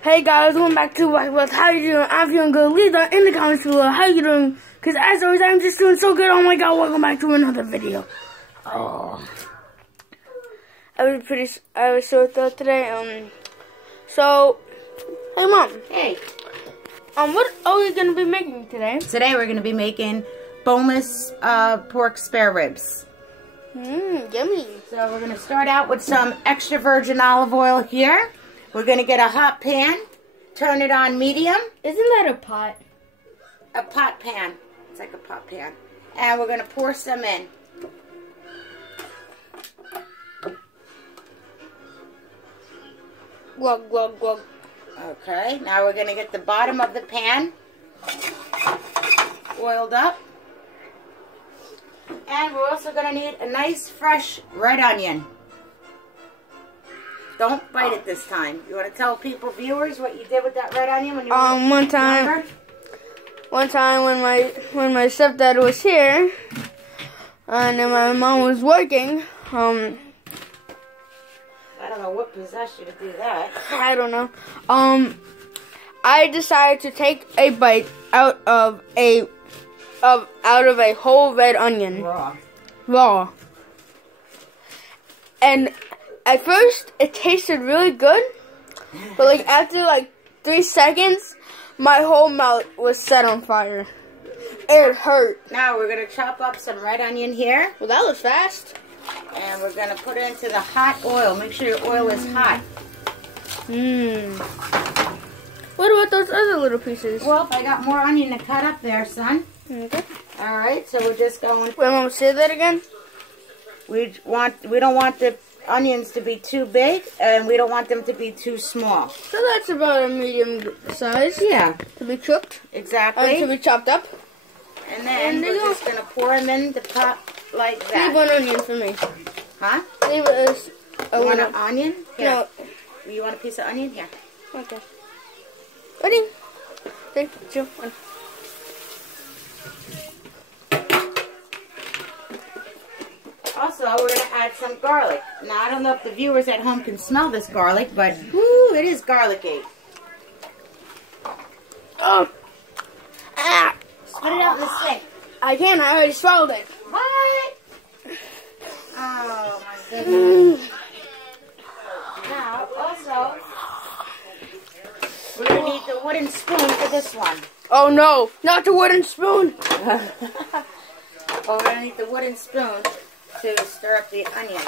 Hey guys, welcome back to White Wealth. How you doing? I'm feeling good. Leave that in the comments below. How you doing? Because as always, I'm just doing so good. Oh my god, welcome back to another video. Oh, I was so thought today. So, hey mom. Hey. What are we gonna be making today? Today we're gonna be making boneless pork spare ribs. Yummy. So we're gonna start out with some extra virgin olive oil here. We're gonna get a hot pan, turn it on medium. Isn't that a pot? A pot pan. It's like a pot pan. And we're gonna pour some in. Glug, glug, glug. Okay, now we're gonna get the bottom of the pan oiled up. And we're also gonna need a nice fresh red onion. Don't bite it this time. You want to tell people, viewers, what you did with that red onion when you were one time when my stepdad was here, and then my mom was working. I don't know what possessed you to do that. I don't know. I decided to take a bite out of a whole red onion. Raw. And at first, it tasted really good, but like after like 3 seconds, my whole mouth was set on fire. It hurt. Now we're gonna chop up some red onion here. Well, that was fast. And we're gonna put it into the hot oil. Make sure your oil is hot. What about those other little pieces? Well, I got more onion to cut up there, son. Okay. All right, so we're just going. Wait, Mom, say that again. We don't want the onions to be too big, and we don't want them to be too small. So that's about a medium size. Yeah. To be cooked. Exactly. To be chopped up. And then we're just going to pour them in the pot like that. Leave one onion for me. Huh? Leave us a You want an onion? Here. No. You want a piece of onion? Here. Okay. Ready? 3, 2, 1. Also, we're going to add some garlic. Now, I don't know if the viewers at home can smell this garlic, but whoo, it is garlicky. Oh. Ah. Put it out in the sink. I can't. I already swallowed it. What? Oh, my goodness. Now, also, we're going to need the wooden spoon for this one. Oh, no. Not the wooden spoon. Well, we're going to need the wooden spoon to stir up the onions.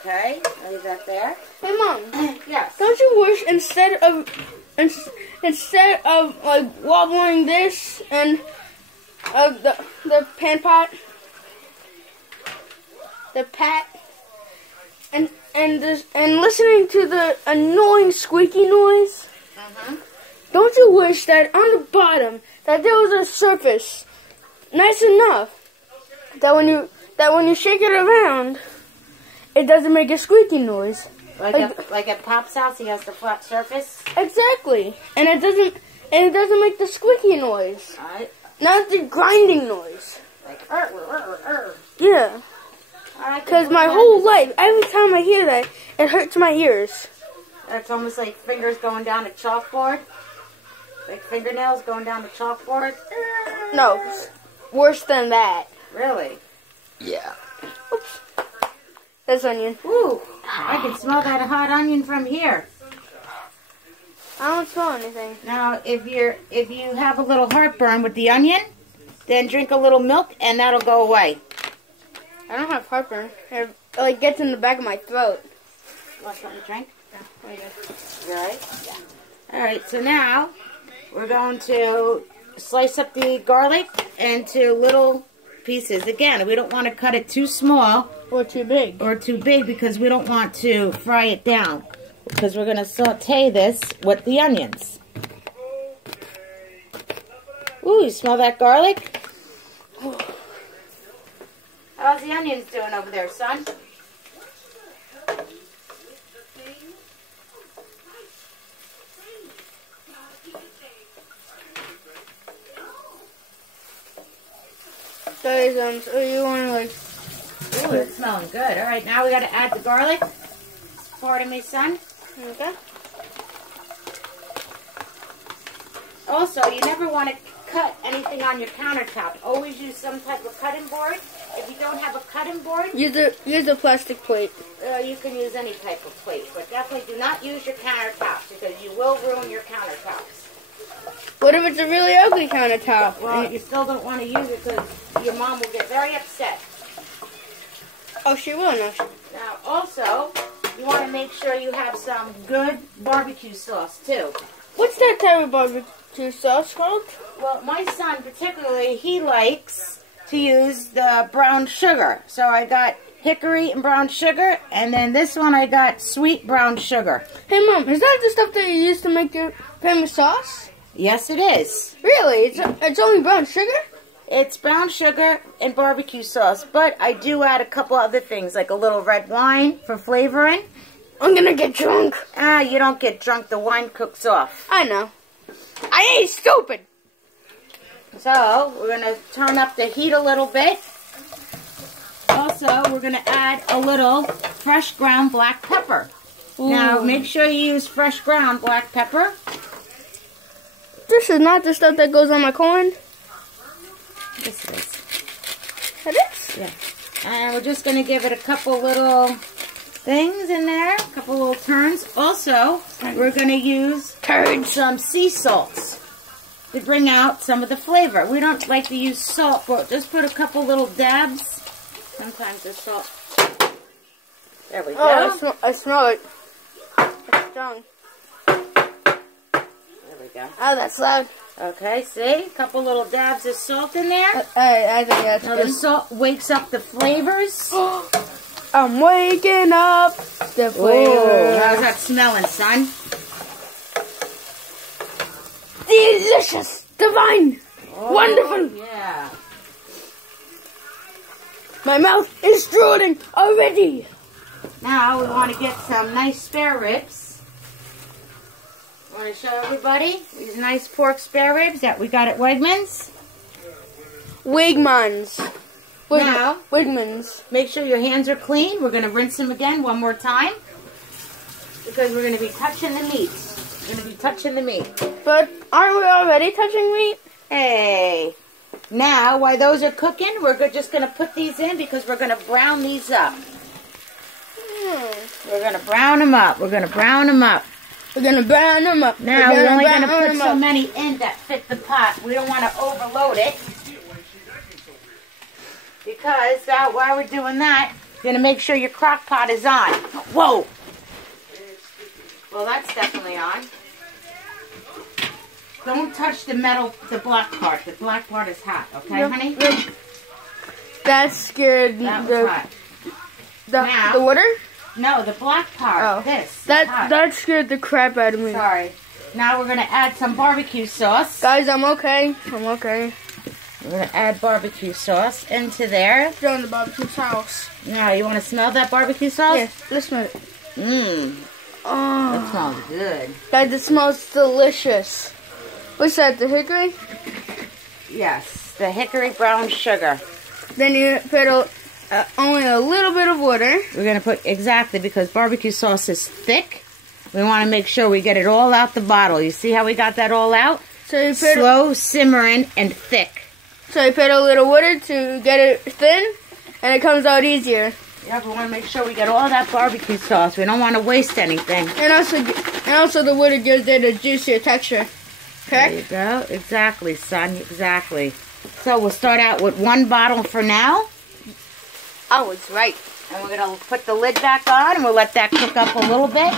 Okay, leave that there. Hey, Mom. Yes. Don't you wish instead of like wobbling this and the pan pot, the pat, and listening to the annoying squeaky noise? Don't you wish that on the bottom that there was a surface nice enough that when you shake it around, it doesn't make a squeaky noise. Like at Pop's house, he has the flat surface. Exactly, and it doesn't make the squeaky noise. Alright. Not the grinding noise. Like Yeah. Because my whole life, every time I hear that, it hurts my ears. It's almost like fingers going down a chalkboard. Like fingernails going down the chalkboard. No, worse than that. Really? Yeah. Oops. That's onion. Ooh, I can smell that hot onion from here. I don't smell anything. Now, if you have a little heartburn with the onion, then drink a little milk and that'll go away. I don't have heartburn. It like gets in the back of my throat. You want something to drink? Yeah. Really? Yeah. Alright, so now we're going to slice up the garlic into little pieces. Again, we don't want to cut it too small. Or too big. Or too big because we don't want to fry it down. Because we're going to saute this with the onions. Ooh, you smell that garlic? How's the onions doing over there, son? Guys, so you want to like... Ooh, it's smelling good. All right, now we got to add the garlic. Pardon me, son. Okay. Also, you never want to cut anything on your countertop. Always use some type of cutting board. If you don't have a cutting board, use a plastic plate. You can use any type of plate, but definitely do not use your countertops because you will ruin your countertops. What if it's a really ugly countertop? Well, you still don't want to use it because your mom will get very upset. Oh, she will not. Now, also, you want to make sure you have some good barbecue sauce, too. What's that type of barbecue sauce called? Well, my son particularly, he likes to use the brown sugar. So I got hickory and brown sugar, and then this one I got sweet brown sugar. Hey, Mom, is that the stuff that you use to make your famous sauce? Yes, it is. Really? It's only brown sugar? It's brown sugar and barbecue sauce, but I do add a couple other things, like a little red wine for flavoring. I'm gonna get drunk. You don't get drunk. The wine cooks off. I know. I ain't stupid. So, we're going to turn up the heat a little bit. Also, we're going to add a little fresh ground black pepper. Ooh. Now, make sure you use fresh ground black pepper. This is not the stuff that goes on my corn. Yes, it is. It is? Yeah. And we're just going to give it a couple little things in there, a couple little turns. Also, we're going to use some sea salts to bring out some of the flavor. We don't like to use salt, but just put a couple little dabs. Sometimes the salt. There we go. Oh, I smell it. It's strong. There we go. Oh, that's loud. Okay, see? A couple little dabs of salt in there. I think that's now good. The salt wakes up the flavors. I'm waking up the flavors. Ooh, how's that smelling, son? Delicious, divine, wonderful. Yeah. My mouth is drooling already. Now we want to get some nice spare ribs. Want to show everybody these nice pork spare ribs that we got at Wegmans? Wegmans. Now, Wegmans. Make sure your hands are clean. We're going to rinse them again one more time because we're going to be touching the meat. We're going to be touching the meat. But aren't we already touching meat? Hey. Now, while those are cooking, we're just going to put these in because we're going to brown these up. We're going to brown them up. We're going to brown them up. We're going to brown them up. Now, we're only going to put so many in that fit the pot. We don't want to overload it. Because while we're doing that, you're going to make sure your crock pot is on. Whoa! Well, that's definitely on. Don't touch the metal, the black part. The black part is hot, okay, honey? That scared that was hot. The water? No, the black part. Oh. This. That scared the crap out of me. Sorry. Now we're going to add some barbecue sauce. Guys, I'm okay. I'm okay. We're going to add barbecue sauce into there. Throw in the barbecue sauce. Now, you want to smell that barbecue sauce? Yes, let's smell it. Mmm. Oh. That smells good. Guys, it smells delicious. What's that, the hickory? Yes, the hickory brown sugar. Then you put only a little bit of water. We're going to put, exactly, because barbecue sauce is thick. We want to make sure we get it all out the bottle. You see how we got that all out? So you put slow simmering and thick. So you put a little water to get it thin, and it comes out easier. Yeah, we want to make sure we get all that barbecue sauce. We don't want to waste anything. And also the water gives it a juicier texture. Correct? There you go. Exactly, son. Exactly. So we'll start out with one bottle for now. I was right. And we're going to put the lid back on, and we'll let that cook up a little bit.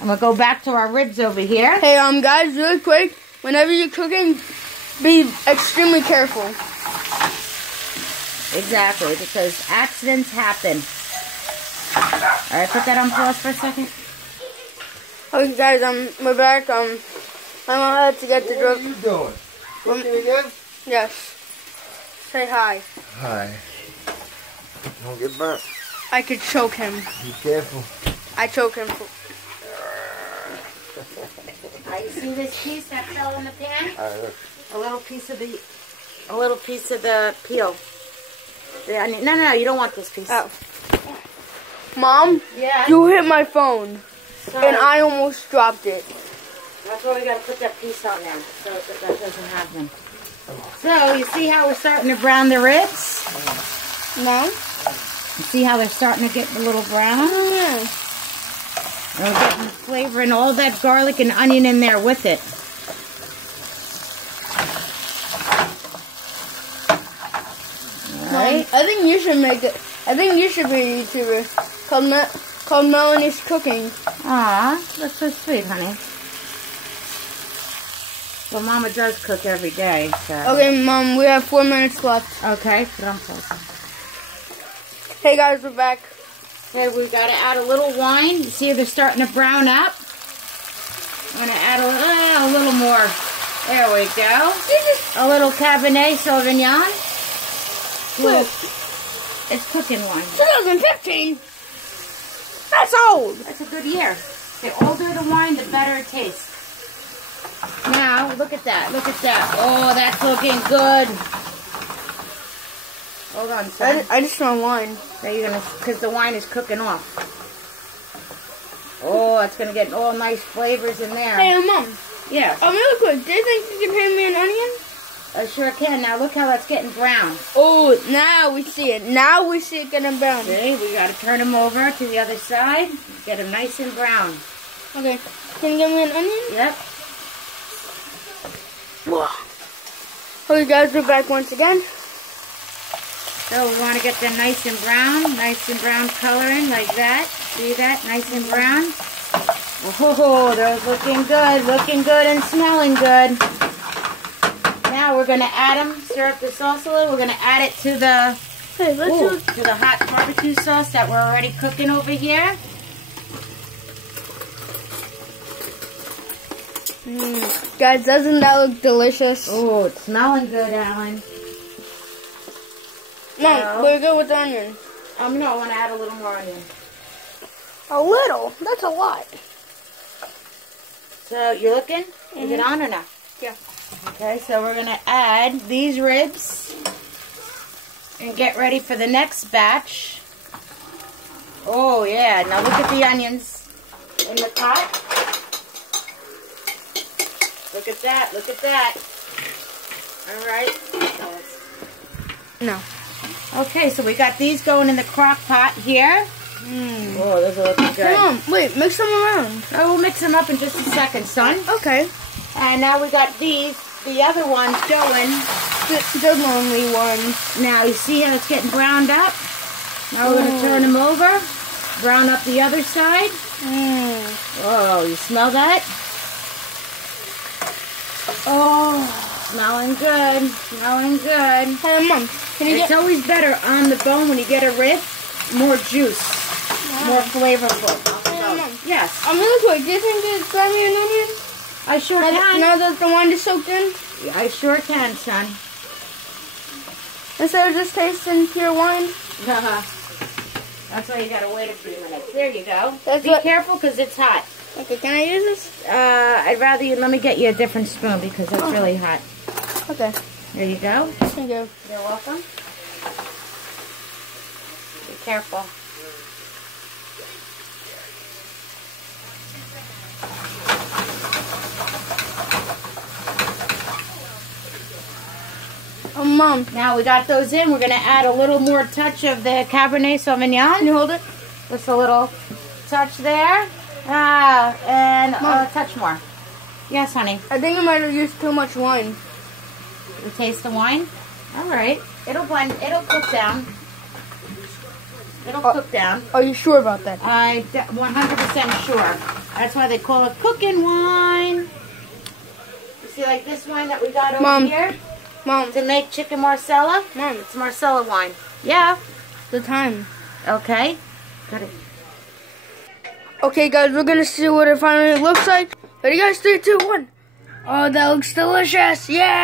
And we'll go back to our ribs over here. Hey, guys, really quick. Whenever you're cooking, be extremely careful. Exactly, because accidents happen. All right, put that on pause for a second. Okay, guys, we're back. I'm about to get the drug. What are you doing? Cooking again? Yes. Say hi. Hi. Don't get burnt. I could choke him. Be careful. I choke him. You see this piece that fell in the pan? Look. A little piece of the peel. The onion. No, you don't want this piece. Oh. Mom? Yeah? You hit my phone. Sorry. And I almost dropped it. That's why we got to put that piece on there so that doesn't happen. So, you see how we're starting to brown the ribs? No. You see how they're starting to get a little brown? Oh, yeah. And we're getting the flavor and all that garlic and onion in there with it. Alright. I think you should make it. I think you should be a YouTuber called Melanie's Cooking. Aw, that's so sweet, honey. Well, Mama does cook every day, so... Okay, Mom, we have 4 minutes left. Okay, put on pause. Hey guys, we're back. Okay, we got to add a little wine. You see they're starting to brown up. I'm going to add a little more. There we go. A little Cabernet Sauvignon. Wait. It's cooking wine. 2015? That's old. That's a good year. The older the wine, the better it tastes. Now, look at that. Look at that. Oh, that's looking good. Hold on, son. I just smell wine. Because the wine is cooking off. Oh, it's gonna get all nice flavors in there. Hey, Mom. Yeah. Really quick, do you think you can hand me an onion? I sure can. Now look how that's getting brown. Oh, now we see it. Now we see it getting brown. See, we gotta turn them over to the other side. Get them nice and brown. Okay. Can you give me an onion? Yep. Whoa. Okay, guys, we're back once again. So we want to get them nice and brown coloring like that. See that? Nice and brown. Oh, they're looking good and smelling good. Now we're going to add them, stir up the sauce a little. We're going to add it to the to the hot barbecue sauce that we're already cooking over here. Guys, doesn't that look delicious? Oh, it's smelling good, Alan. No, we're good with the onion. No, I want to add a little more onion. A little? That's a lot. So, you're looking? Is it on or not? Yeah. Okay, so we're going to add these ribs and get ready for the next batch. Oh, yeah. Now look at the onions in the pot. Look at that. Look at that. All right. No. Okay, so we got these going in the crock pot here. Oh, those are looking good. Come on, wait, mix them around. Oh, we'll mix them up in just a second, son. Okay. And now we got these, the other ones going. The lonely ones. Now, you see how it's getting browned up? Now we're going to turn them over. Brown up the other side. Oh, you smell that? Oh. Smelling good. Smelling good. Hey, Mom, can you It's always better on the bone when you get a rib. More juice. More flavorful. Hey, Mom. Yes. Really quick, do you think you grab me an onion? I sure can. Now that the wine is soaked in? I sure can, son. Instead of just tasting pure wine? That's why you gotta wait a few minutes. There you go. That's Be careful because it's hot. Okay, can I use this? I'd rather you, let me get you a different spoon because it's really hot. Okay. There you go. Thank you. You're welcome. Be careful. Oh, Mom. Now we got those in. We're going to add a little more touch of the Cabernet Sauvignon. Can you hold it? Just a little touch there. And a touch more. Yes, honey. I think I might have used too much wine. You taste the wine? All right. It'll blend. It'll cook down. It'll cook down. Are you sure about that? I'm 100% sure. That's why they call it cooking wine. You see, like this wine that we got over here? Mom. To make chicken marsala? Mom. It's marsala wine. Yeah. The time. Okay. Got it. Okay, guys, we're going to see what it finally looks like. Ready, guys? 3, 2, 1. Oh, that looks delicious. Yeah.